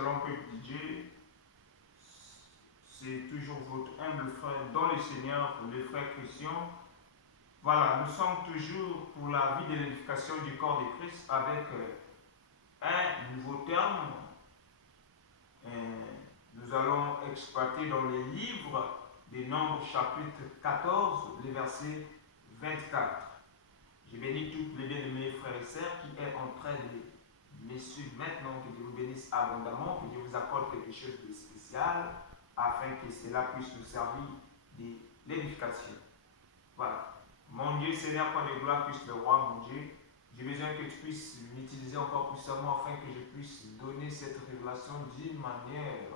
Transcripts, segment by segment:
Shalom peuple de Dieu, c'est toujours votre humble frère dans le Seigneur, le frère Christian. Voilà, nous sommes toujours pour la vie de l'édification du corps de Christ avec un nouveau terme. Nous allons exploiter dans les livres des Nombres chapitre 14, le verset 24. Je bénis tous les bien-aimés frères et sœurs qui est en train de me suivre maintenant, que Dieu vous bénisse abondamment, que Dieu vous accorde quelque chose de spécial afin que cela puisse nous servir de l'édification. Voilà. Mon Dieu, Seigneur, Père de gloire, puisse le roi, mon Dieu. J'ai besoin que tu puisses m'utiliser encore puissamment afin que je puisse donner cette révélation d'une manière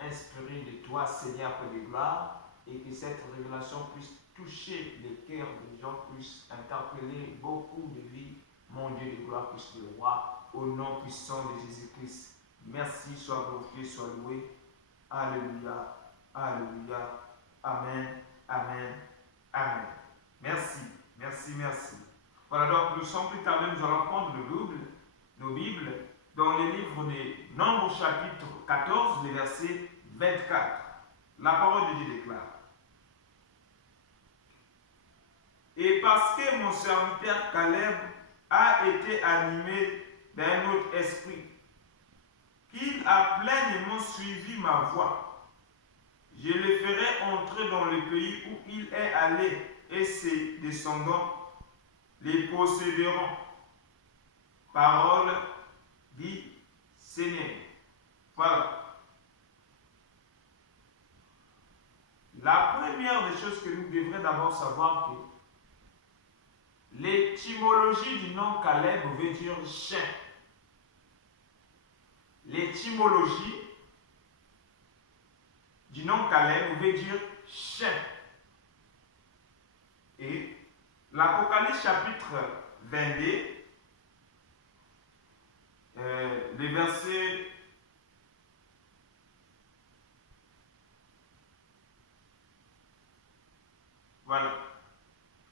inspirée de toi, Seigneur, Père de gloire, et que cette révélation puisse toucher les cœurs des gens, puisse interpeller beaucoup de vies. Mon Dieu de gloire, puisse le roi, au nom puissant de Jésus-Christ. Merci, sois glorifié, sois loué. Alléluia, alléluia, amen, amen, amen. Merci, merci, merci. Voilà, donc nous sommes plus tard, nous allons prendre nos Bibles, dans les livres des Nombres chapitre 14, le verset 24. La parole de Dieu déclare. Et parce que mon serviteur Caleb a été animé d'un autre esprit, qu'il a pleinement suivi ma voie, je le ferai entrer dans le pays où il est allé, et ses descendants les posséderont. Parole du Seigneur. Voilà. La première des choses que nous devrions d'abord savoir, que l'étymologie du nom Caleb veut dire chien. L'étymologie du nom Caleb veut dire chien. Et l'Apocalypse chapitre 22, les versets voilà.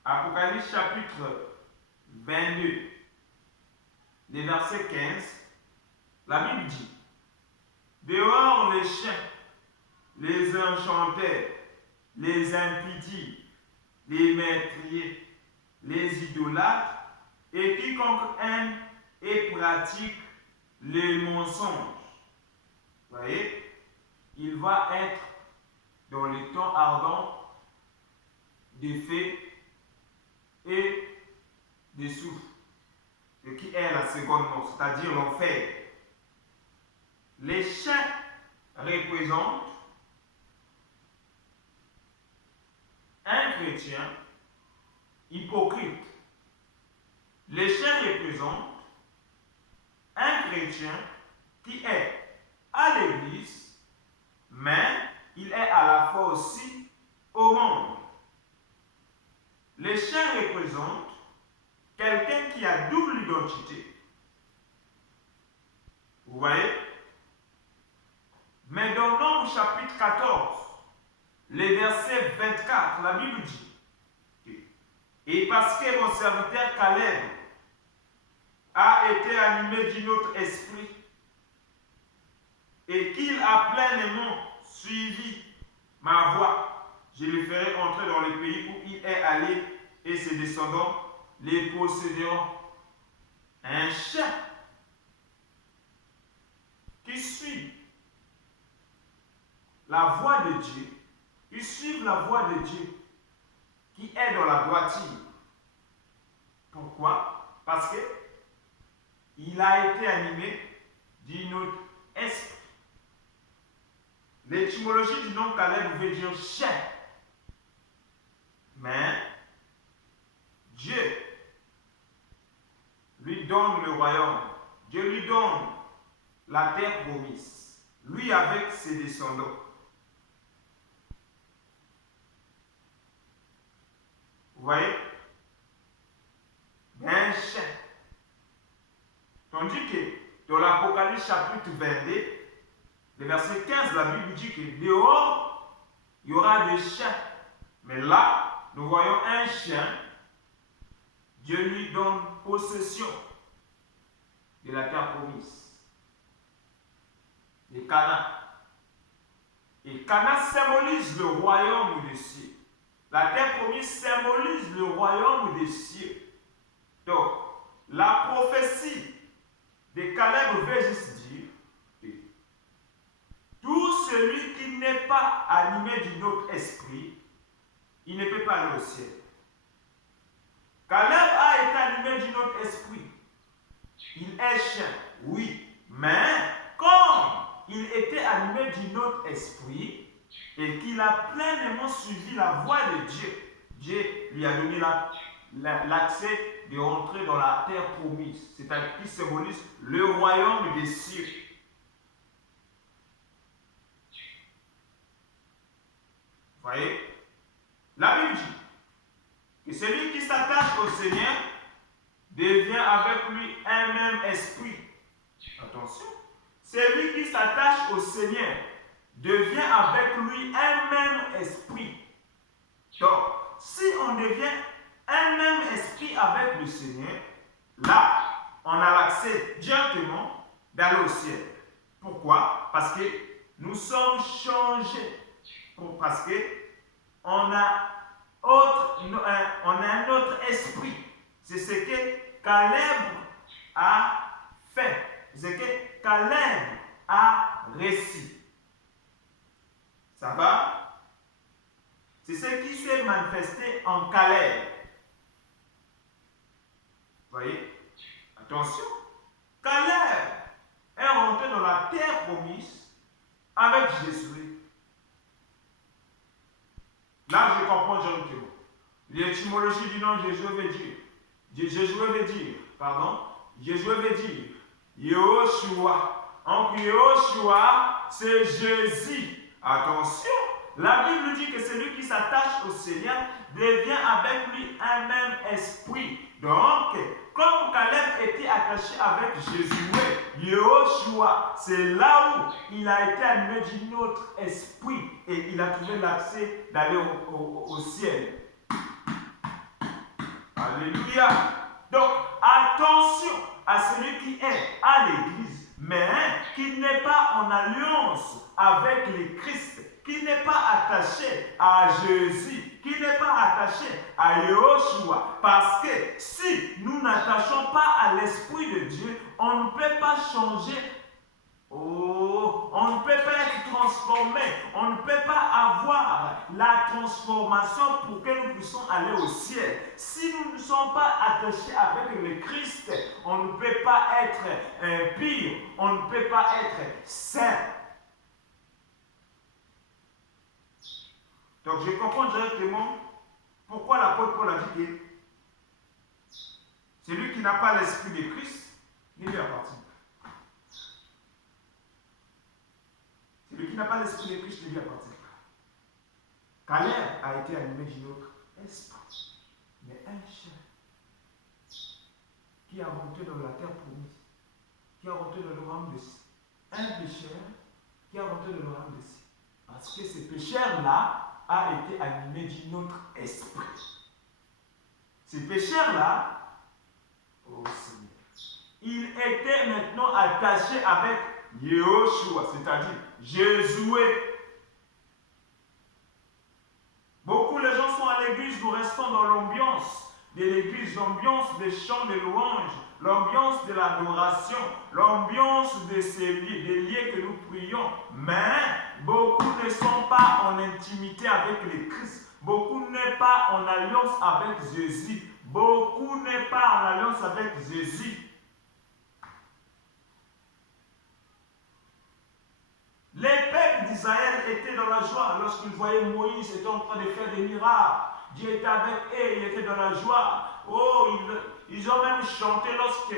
Apocalypse chapitre 22, les versets 15, la Bible dit: dehors les chiens, les enchanteurs, les impies, les meurtriers, les idolâtres et quiconque aime et pratique les mensonges. Vous voyez, il va être dans les temps ardents des feux et des soufres, ce qui est la seconde mort, c'est-à-dire l'enfer. Les chiens représentent un chrétien hypocrite. Les chiens représentent un chrétien qui est à l'église, mais il est à la fois aussi au monde. Les chiens représentent quelqu'un qui a double identité. Vous voyez? Mais dans Nombres chapitre 14, le verset 24, la Bible dit: et parce que mon serviteur Caleb a été animé d'un autre esprit et qu'il a pleinement suivi ma voie, je le ferai entrer dans le pays où il est allé, et ses descendants les posséderont. Un chien qui suit la voie de Dieu, qui suit la voie de Dieu, qui est dans la droiture. Pourquoi? Parce que il a été animé d'un autre esprit. L'étymologie du nom Caleb veut dire chien. Mais Dieu lui donne le royaume. Dieu lui donne la terre promise. Lui avec ses descendants. Vous voyez? Un chien. Tandis que dans l'Apocalypse chapitre 22, le verset 15, la Bible dit que dehors, il y aura des chiens. Mais là, nous voyons un chien. Dieu lui donne possession de la terre promise. de Cana. Et Cana symbolise le royaume des cieux. La terre promise symbolise le royaume des cieux. Donc, la prophétie de Caleb veut juste dire que tout celui qui n'est pas animé d'un autre esprit, il ne peut pas aller au ciel. Caleb a été animé d'un autre esprit. Il est chien, oui, mais comme il était animé d'un autre esprit et qu'il a pleinement suivi la voie de Dieu, Dieu lui a donné l'accès de rentrer dans la terre promise, c'est-à-dire qui symbolise le royaume des cieux. Vous voyez? La Bible dit que celui qui s'attache au Seigneur devient avec lui un même esprit. Attention. Celui qui s'attache au Seigneur devient avec lui un même esprit. Donc, si on devient un même esprit avec le Seigneur, là, on a l'accès directement d'aller au ciel. Pourquoi? Parce que nous sommes changés. Parce que on a un autre esprit. C'est ce que Caleb a fait. C'est ce que Caleb a réussi. Ça va? C'est ce qui s'est manifesté en Caleb. Vous voyez? Attention. Caleb est rentré dans la terre promise avec Jésus. Là, je comprends directement. L'étymologie du nom Jésus veut dire. Jésus veut dire Yehoshua. Donc Yehoshua, c'est Jésus. Attention, la Bible dit que celui qui s'attache au Seigneur devient avec lui un même esprit. Donc, comme Caleb était attaché avec Jésus, Yehoshua, c'est là où il a été animé d'un autre esprit et il a trouvé l'accès d'aller au ciel. Alléluia. Donc, attention à celui qui est à l'église, mais qui n'est pas en alliance avec le Christ, qui n'est pas attaché à Jésus, qui n'est pas attaché à Yehoshua. Parce que si nous n'attachons pas à l'Esprit de Dieu, on ne peut pas changer. On ne peut pas être transformé. On ne peut pas avoir la transformation pour que nous puissions aller au ciel. Si nous ne sommes pas attachés avec le Christ, on ne peut pas être impur. On ne peut pas être saint. Donc je comprends directement pourquoi l'apôtre Paul a dit que celui qui n'a pas l'esprit de Christ ne lui appartient pas. Celui qui n'a pas l'esprit de Christ ne lui appartient pas. Caleb a été animé d'un autre esprit, mais un chien qui a monté dans la terre promise, qui a monté dans le royaume des cieux. Un pécheur qui a monté dans le royaume des cieux. Parce que ce pécheur-là a été animé d'un autre esprit. Ce pécheur-là, oh Seigneur, il était maintenant attaché avec Yehoshua, c'est-à-dire Jésus. Beaucoup de gens sont à l'église, nous restons dans l'ambiance de l'église, l'ambiance des chants de louanges, l'ambiance de l'adoration, l'ambiance de ces lieux que nous prions. Mais beaucoup ne sont pas en intimité avec le Christ. Beaucoup n'est pas en alliance avec Jésus. Beaucoup n'est pas en alliance avec Jésus. Les peuples d'Israël étaient dans la joie lorsqu'ils voyaient Moïse était en train de faire des miracles. Dieu était avec eux, il était dans la joie. Oh, ils ont même chanté lorsque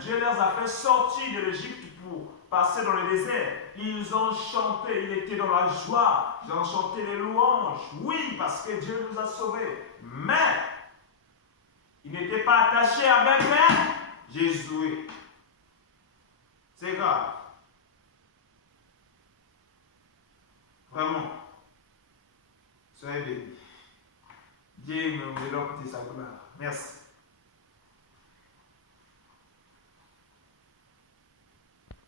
Dieu les a fait sortir de l'Égypte pour passer dans le désert. Ils ont chanté, ils étaient dans la joie. Ils ont chanté les louanges. Oui, parce que Dieu nous a sauvés. Mais, ils n'étaient pas attachés avec Jésus. C'est grave. Vraiment. Soyez bénis. Dieu me enveloppe de sa gloire. Merci.